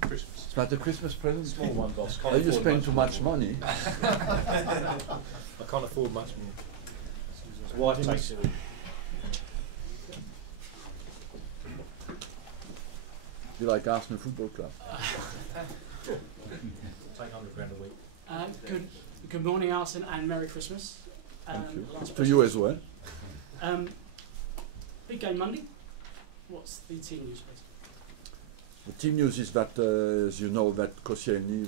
Christmas. It's not a Christmas present? Small one, boss. Oh, you spend too much money. I can't afford much more. His wife takes it all. You like Arsenal Football Club? Take 100 grand a week. Good morning, Arsene, and Merry Christmas. Thank you. Last To you as well. Big game Monday. What's the team news, please? The team news is that, as you know, that Koscielny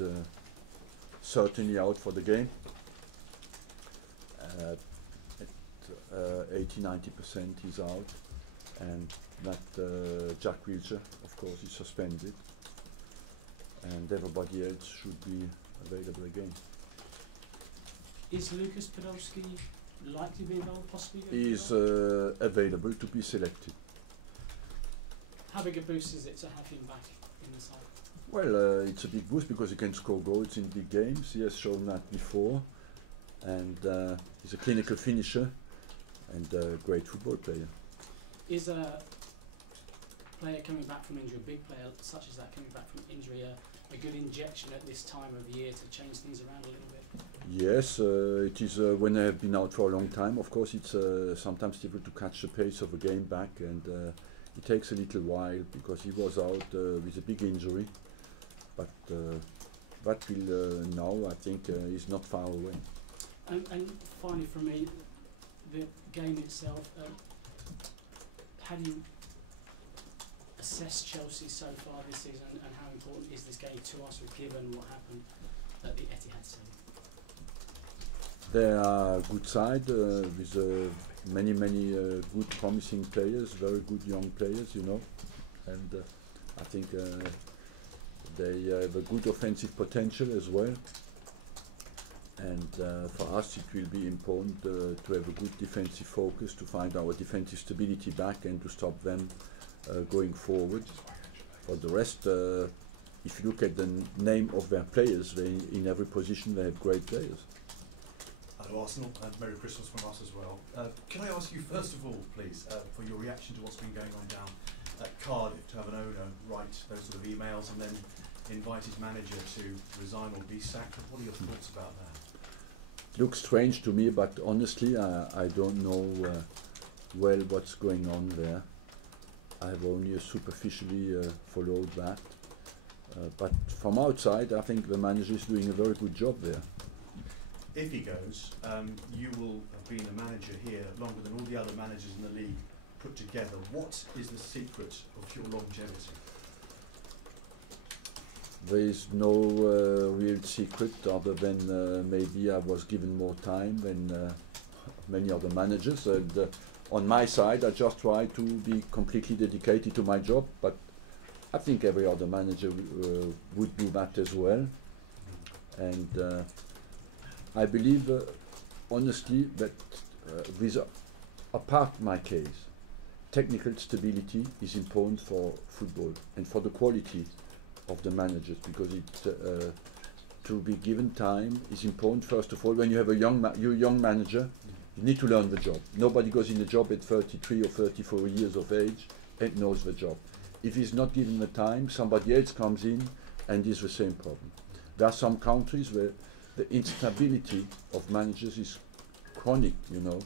is certainly out for the game. 80–90% he's out, and that Jack Wilshere, of course, is suspended, and everybody else should be available again. Is Lucas Podolski likely to be involved, possibly? He is available to be selected. How big a boost is it to have him back in the side? Well, it's a big boost because he can score goals in big games. He has shown that before, and he's a clinical finisher and a great football player. Is a player coming back from injury, a big player such as that coming back from injury, a good injection at this time of year to change things around a little bit? Yes, it is when they have been out for a long time. Of course, it's sometimes difficult to catch the pace of a game back, and it takes a little while because he was out with a big injury. But that will now, I think, is not far away. And finally, from me, the game itself. How do you assess Chelsea so far this season, and how important is this game to us, given what happened at the Etihad Stadium? They are a good side with many good promising players, very good young players, you know, and I think they have a good offensive potential as well, and for us it will be important to have a good defensive focus, to find our defensive stability back and to stop them going forward. For the rest, if you look at the name of their players, in every position they have great players. Hello Arsenal, and Merry Christmas from us as well. Can I ask you first of all, please, for your reaction to what's been going on down at Cardiff, to have an owner write those sort of emails and then invite his manager to resign or be sacked? What are your thoughts about that? Looks strange to me, but honestly I don't know well what's going on there. I have only superficially followed that, but from outside I think the manager is doing a very good job there. If he goes, you will have been a manager here longer than all the other managers in the league put together. What is the secret of your longevity? There is no real secret other than maybe I was given more time than many other managers, and on my side I just try to be completely dedicated to my job, but I think every other manager would do that as well, and I believe honestly that apart my case, technical stability is important for football and for the quality of the managers, because to be given time is important. First of all, when you have a young manager, you need to learn the job. Nobody goes in the job at 33 or 34 years of age and knows the job. If he's not given the time, somebody else comes in and is the same problem. There are some countries where the instability of managers is chronic, you know,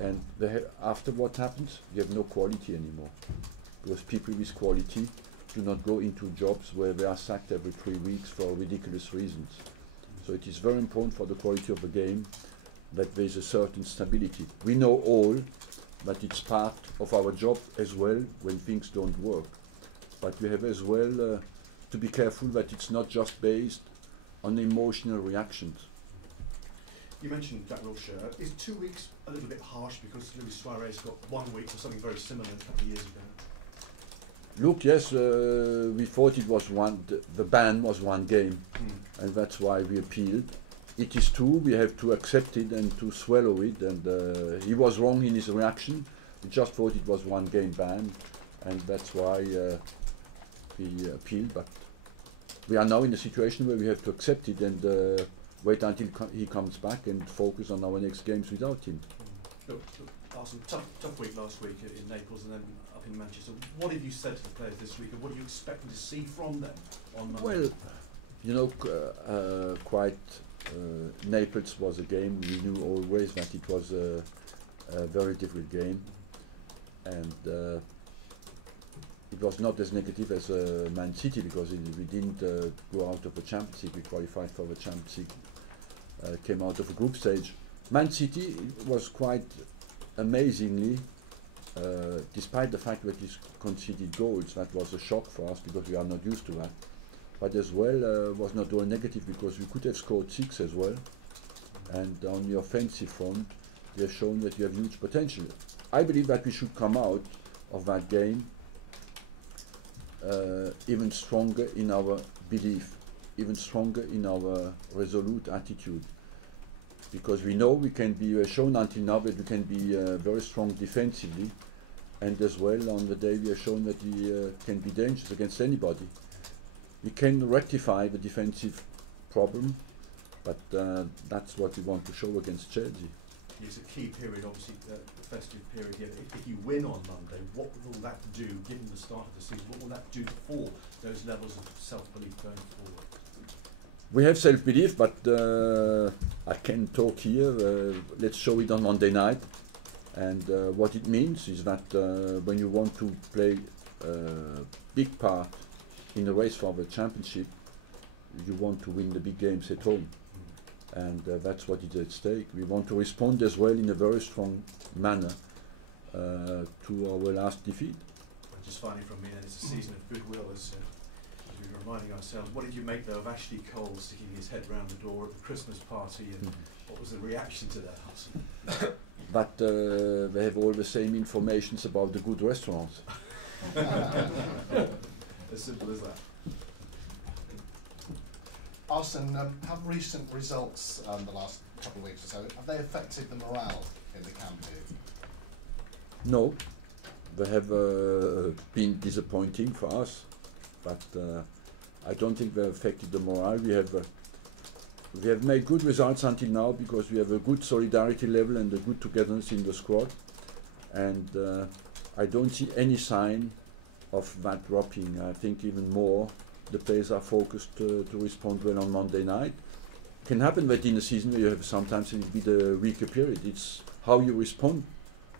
and after what happens, you have no quality anymore, because people with quality do not go into jobs where they are sacked every 3 weeks for ridiculous reasons. So it is very important for the quality of the game that there is a certain stability. We know all that it's part of our job as well when things don't work, but we have as well to be careful that it's not just based on emotional reactions. You mentioned Jack Wilshere. Is 2 weeks a little bit harsh because Luis Suarez got 1 week for something very similar a couple of years ago? Look, yes, we thought it was the ban was 1 game, and that's why we appealed. It is true, we have to accept it and to swallow it, and he was wrong in his reaction. We just thought it was 1 game ban, and that's why we appealed. But we are now in a situation where we have to accept it and wait until he comes back and focus on our next games without him. Arsene, tough week last week in Naples and then up in Manchester. What have you said to the players this week, and what are you expecting to see from them on Monday? Well, you know, Naples was a game we knew always that it was a very difficult game, and it was not as negative as Man City because we didn't go out of the Champions League. We qualified for the Champions League, came out of a group stage. Man City was quite amazingly, despite the fact that he's conceded goals, that was a shock for us because we are not used to that. But as well, was not all negative because we could have scored 6 as well. And on the offensive front, they have shown that you have huge potential. I believe that we should come out of that game even stronger in our belief, even stronger in our resolute attitude. Because we know we can be shown until now that we can be very strong defensively, and as well on the day we have shown that we can be dangerous against anybody. We can rectify the defensive problem, but that's what we want to show against Chelsea. It's a key period, obviously, the festive period here. If you win on Monday, what will that do, given the start of the season, what will that do for those levels of self-belief going forward? We have self-belief, but I can talk here. Let's show it on Monday night. And what it means is that when you want to play a big part in the race for the championship, you want to win the big games at home. And that's what is at stake. We want to respond as well in a very strong manner to our last defeat. Just finally from me, then, it's a season of goodwill, as we were reminding ourselves. What did you make, though, of Ashley Cole sticking his head round the door at the Christmas party, and what was the reaction to that? But they have all the same informations about the good restaurants. As simple as that. Arsene, have recent results the last couple of weeks or so, have they affected the morale in the camp here? No, they have been disappointing for us, but I don't think they affected the morale. We have made good results until now because we have a good solidarity level and a good togetherness in the squad, and I don't see any sign of that dropping. I think even more the players are focused to respond well on Monday night. It can happen that in a season you have sometimes a little bit a weaker period. It's how you respond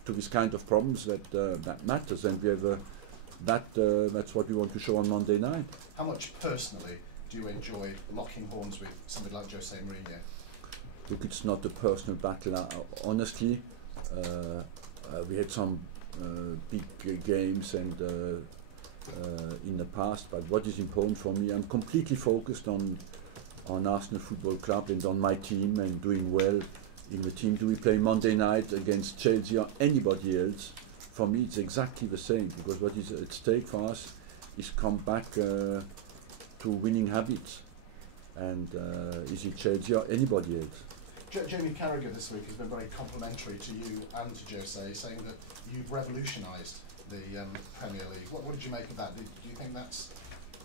to this kind of problems that matters, and we have that's what we want to show on Monday night. How much personally do you enjoy locking horns with somebody like Jose Mourinho? Look, it's not a personal battle. Honestly, we had some big games and in the past, but what is important for me, I'm completely focused on Arsenal Football Club and on my team and doing well in the team. Do we play Monday night against Chelsea or anybody else? For me, it's exactly the same, because what is at stake for us is come back to winning habits, and is it Chelsea or anybody else? Jamie Carragher this week has been very complimentary to you and to Jose, saying that you've revolutionised the Premier League. What did you make of that? Do you think that's...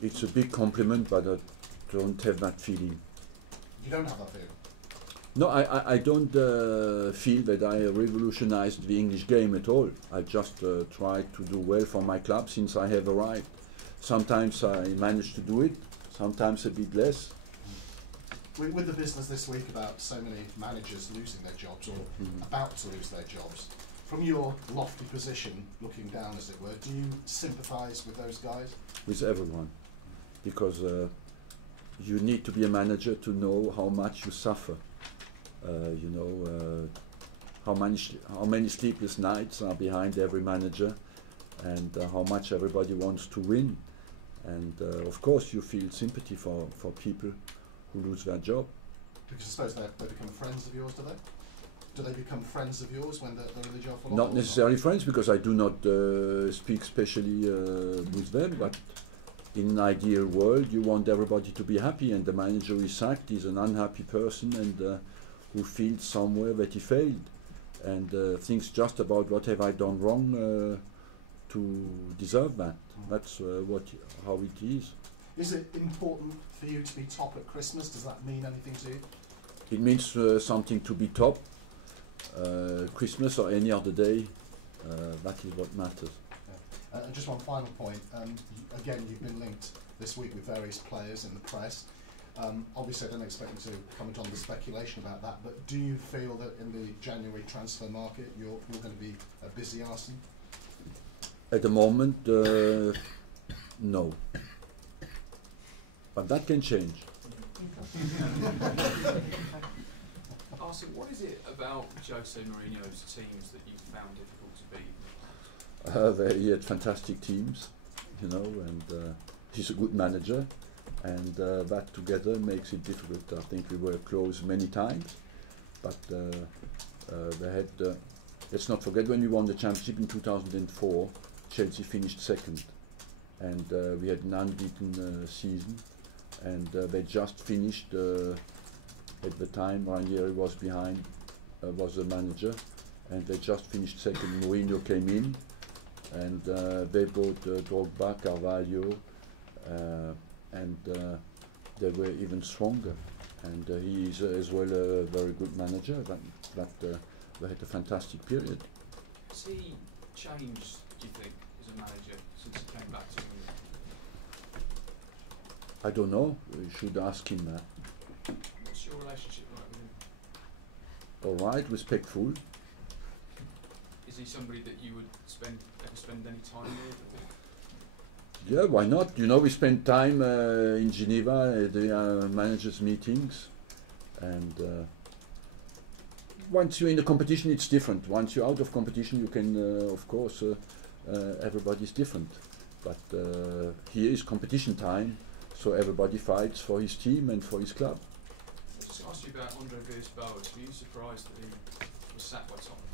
It's a big compliment, but I don't have that feeling. You don't have that feeling? No, I don't feel that I revolutionized the English game at all. I just try to do well for my club since I have arrived. Sometimes I manage to do it, sometimes a bit less. With the business this week about so many managers losing their jobs or about to lose their jobs, from your lofty position, looking down as it were, do you sympathise with those guys? With everyone, because you need to be a manager to know how much you suffer. You know how many sleepless nights are behind every manager, and how much everybody wants to win. And of course you feel sympathy for people who lose their job. Because I suppose they become friends of yours, do they? Do they become friends of yours when they're in the job for long? Not necessarily friends, because I do not speak specially with them, but in an ideal world you want everybody to be happy, and the manager is sacked is an unhappy person and who feels somewhere that he failed and thinks just about what have I done wrong to deserve that. That's how it is. Is it important for you to be top at Christmas? Does that mean anything to you? It means something to be top. Christmas or any other day, that is what matters. And just one final point. Again, you've been linked this week with various players in the press. Obviously, I don't expect you to comment on the speculation about that, but do you feel that in the January transfer market you're going to be a busy Arsene? At the moment, no. But that can change. Arsene, what is it about Jose Mourinho's teams that you found difficult to beat? He had fantastic teams, you know, and he's a good manager, and that together makes it difficult. I think we were close many times, but they had. Let's not forget when we won the championship in 2004, Chelsea finished second, and we had an unbeaten season, and they just finished. At the time, Ranieri was behind, was the manager, and they just finished second. Mourinho came in, and they brought Drogba, Carvalho, and they were even stronger. And he is as well a very good manager. But they had a fantastic period. Has he changed, do you think, as a manager since he came back to England? I don't know. We should ask him that. What's your relationship like with him? All right, respectful. Is he somebody that you would ever spend any time with? Yeah, why not? You know, we spent time in Geneva at the managers' meetings, and once you're in the competition, it's different. Once you're out of competition, you can, of course, everybody's different. But here is competition time, so everybody fights for his team and for his club. Let's just ask you about Andre Villas-Boas. Were you surprised that he was sacked by Tottenham?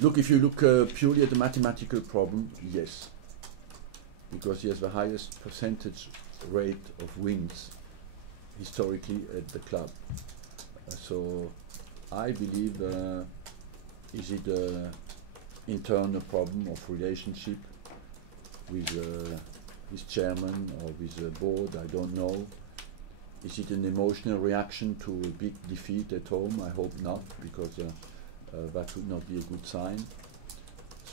Look, if you look purely at the mathematical problem, yes. Because he has the highest percentage rate of wins historically at the club. So I believe, is it an internal problem of relationship with his chairman or with the board? I don't know. Is it an emotional reaction to a big defeat at home? I hope not, because that would not be a good sign.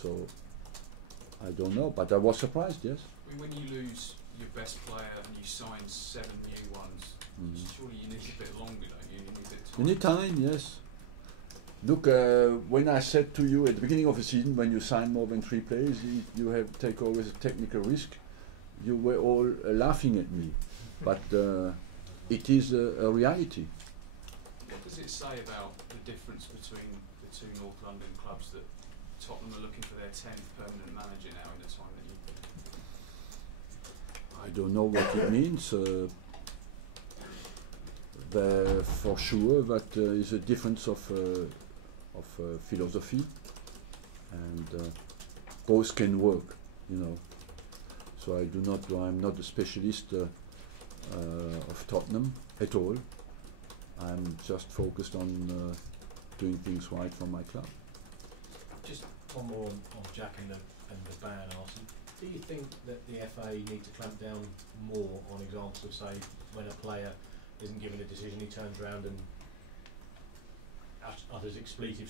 So I don't know, but I was surprised, yes. I mean, when you lose your best player and you sign 7 new ones, surely you need a bit longer, don't you? You need a bit of time. You need time, yes. Look, when I said to you at the beginning of the season, when you sign more than 3 players, you have take always a technical risk. You were all laughing at me, but it is a reality. What does it say about the difference between the 2 North London clubs that Tottenham are looking for their 10th permanent manager now in the time that you've been? I don't know what it means. For sure, that is a difference of philosophy, and both can work, you know. So I'm not a specialist of Tottenham at all. I'm just focused on doing things right for my club. Just one more on Jack and the ban, Arsene. Do you think that the FA need to clamp down more on examples of, say, when a player isn't given a decision, he turns around and utters expletives